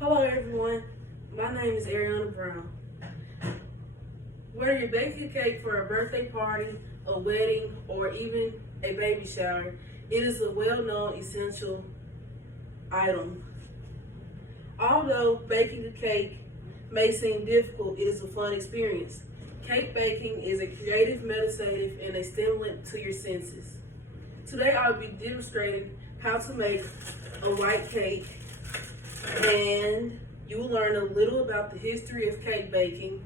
Hello everyone, my name is Ariana Brown. Whether you're baking a cake for a birthday party, a wedding, or even a baby shower, it is a well-known essential item. Although baking a cake may seem difficult, it is a fun experience. Cake baking is a creative, meditative, and a stimulant to your senses. Today I will be demonstrating how to make a white cake, and you will learn a little about the history of cake baking,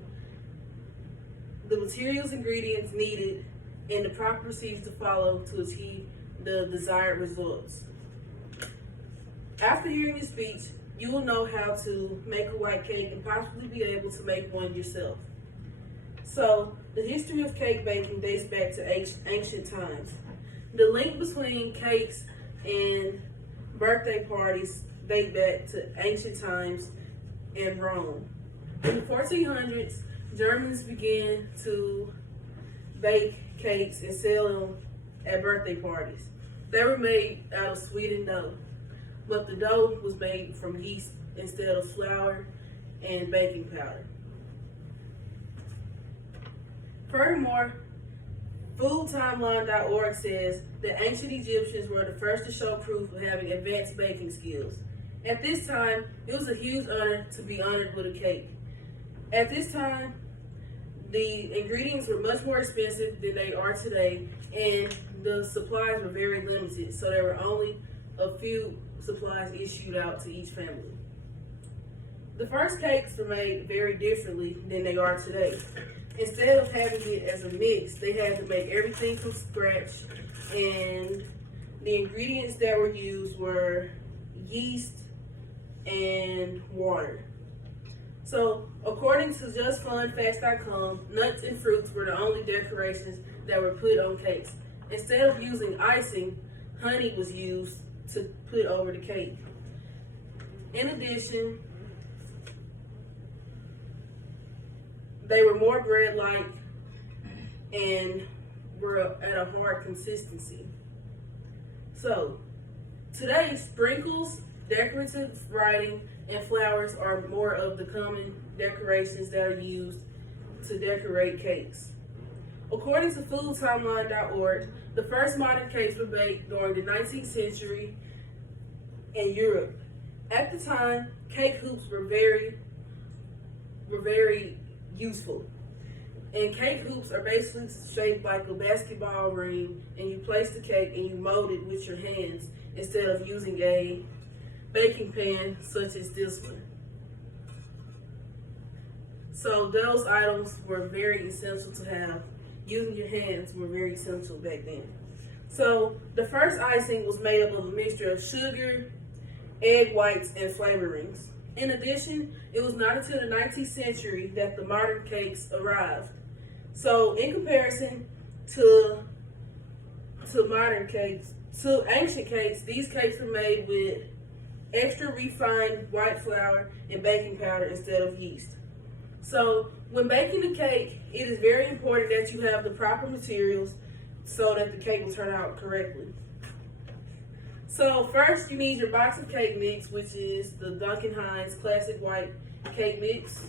the materials, ingredients needed, and the proper procedures to follow to achieve the desired results. After hearing this speech, you will know how to make a white cake and possibly be able to make one yourself. So, the history of cake baking dates back to ancient times. The link between cakes and birthday parties date back to ancient times in Rome. In the 1400s, Germans began to bake cakes and sell them at birthday parties. They were made out of sweetened dough, but the dough was made from yeast instead of flour and baking powder. Furthermore, foodtimeline.org says that ancient Egyptians were the first to show proof of having advanced baking skills. At this time, it was a huge honor to be honored with a cake. At this time, the ingredients were much more expensive than they are today, and the supplies were very limited, so there were only a few supplies issued out to each family. The first cakes were made very differently than they are today. Instead of having it as a mix, they had to make everything from scratch, and the ingredients that were used were yeast and water. So, according to JustFunFacts.com, nuts and fruits were the only decorations that were put on cakes. Instead of using icing, honey was used to put over the cake. In addition, they were more bread-like and were at a hard consistency. So, today, sprinkles, decorative writing, and flowers are more of the common decorations that are used to decorate cakes. According to foodtimeline.org, the first modern cakes were baked during the 19th century in Europe. At the time, cake hoops were very useful. And cake hoops are basically shaped like a basketball ring, and you place the cake and you mold it with your hands instead of using a baking pan such as this one. So those items were very essential to have. Using your hands were very essential back then. So the first icing was made up of a mixture of sugar, egg whites, and flavorings. In addition, it was not until the 19th century that the modern cakes arrived. So in comparison to modern cakes, to ancient cakes, these cakes were made with extra refined white flour and baking powder instead of yeast. So when baking a cake, it is very important that you have the proper materials so that the cake will turn out correctly. So first you need your box of cake mix, which is the Duncan Hines Classic White Cake Mix,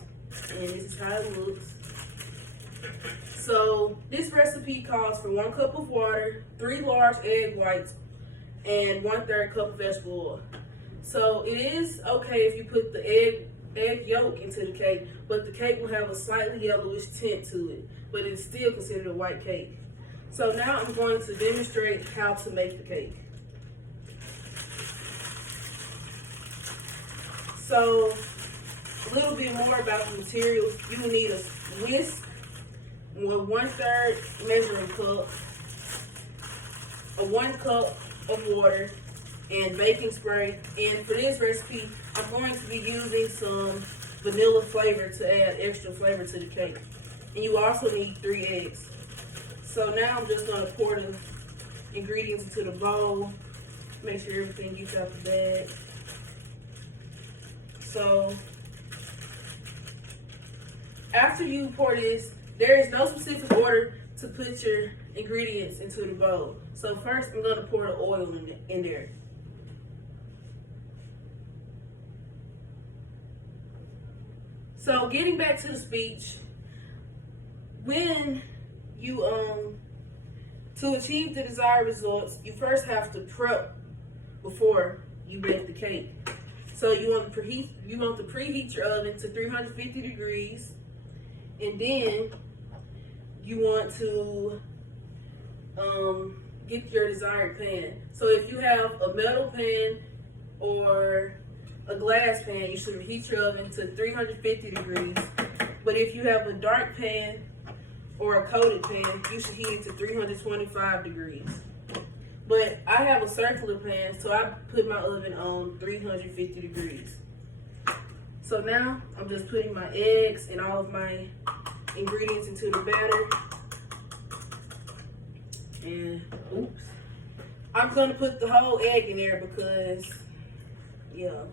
and this is how it looks. So this recipe calls for 1 cup of water, 3 large egg whites, and 1/3 cup of vegetable oil. So it is okay if you put the egg yolk into the cake, but the cake will have a slightly yellowish tint to it, but it's still considered a white cake. So now I'm going to demonstrate how to make the cake. So a little bit more about the materials. You will need a whisk, 1/3 measuring cup, a 1 cup of water, and baking spray. And for this recipe, I'm going to be using some vanilla flavor to add extra flavor to the cake. And you also need 3 eggs. So now I'm just going to pour the ingredients into the bowl. Make sure everything gets out the bag. So after you pour this, there is no specific order to put your ingredients into the bowl. So first I'm going to pour the oil in there. So getting back to the speech, when you to achieve the desired results, you first have to prep before you bake the cake. So you want to preheat your oven to 350 degrees, and then you want to get your desired pan. So if you have a metal pan or a glass pan, you should heat your oven to 350 degrees. But if you have a dark pan or a coated pan, you should heat it to 325 degrees. But I have a circular pan, so I put my oven on 350 degrees. So now I'm just putting my eggs and all of my ingredients into the batter. And oops, I'm gonna put the whole egg in there because, yeah,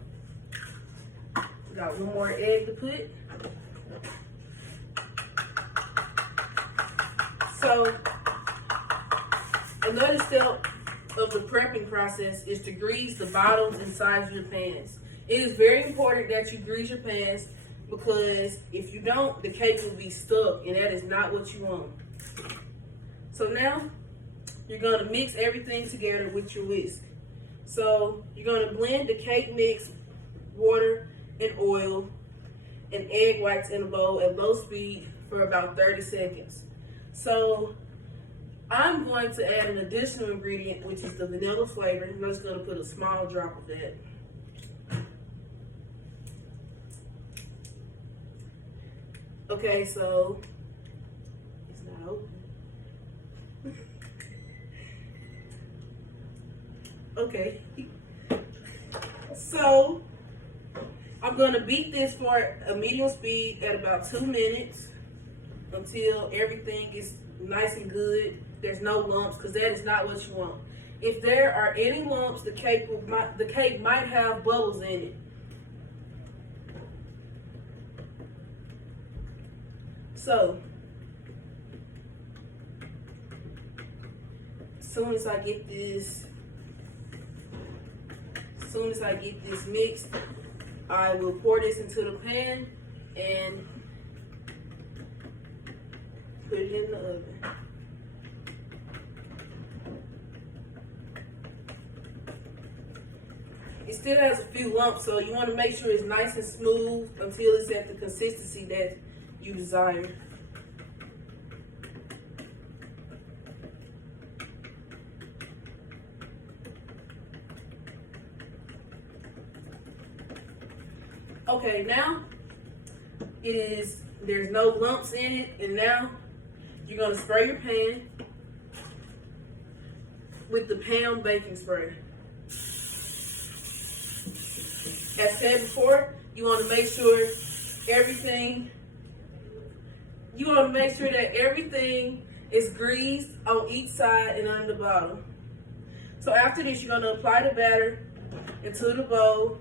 got one more egg to put. So another step of the prepping process is to grease the bottoms and sides of your pans. It is very important that you grease your pans because if you don't, the cake will be stuck, and that is not what you want. So now you're going to mix everything together with your whisk. So you're going to blend the cake mix, water and oil, and egg whites in a bowl at low speed for about 30 seconds. So I'm going to add an additional ingredient, which is the vanilla flavor. I'm just going to put a small drop of that. Okay, so it's not open. Okay, so I'm going to beat this for a medium speed at about 2 minutes until everything is nice and good. There's no lumps, because that is not what you want. If there are any lumps, the cake might have bubbles in it. So as soon as I get this mixed, I will pour this into the pan and put it in the oven. It still has a few lumps, so you want to make sure it's nice and smooth until it's at the consistency that you desire. Okay, now there's no lumps in it, and now you're going to spray your pan with the pound baking spray. As said before, you want to make sure that everything is greased on each side and on the bottom. So after this, you're going to apply the batter into the bowl.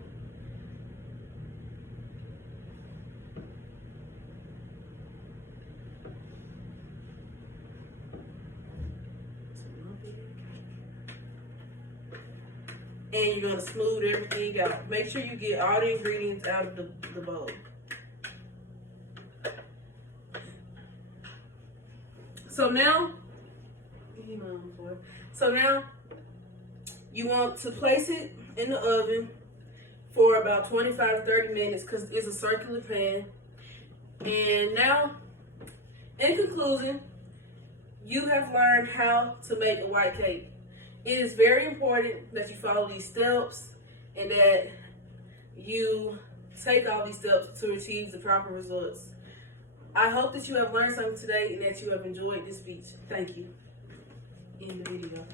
And you're going to smooth everything out. Make sure you get all the ingredients out of the bowl. So now you want to place it in the oven for about 25 to 30 minutes because it's a circular pan. And now, in conclusion, you have learned how to make a white cake. It is very important that you follow these steps and that you take all these steps to achieve the proper results. I hope that you have learned something today and that you have enjoyed this speech. Thank you. End the video.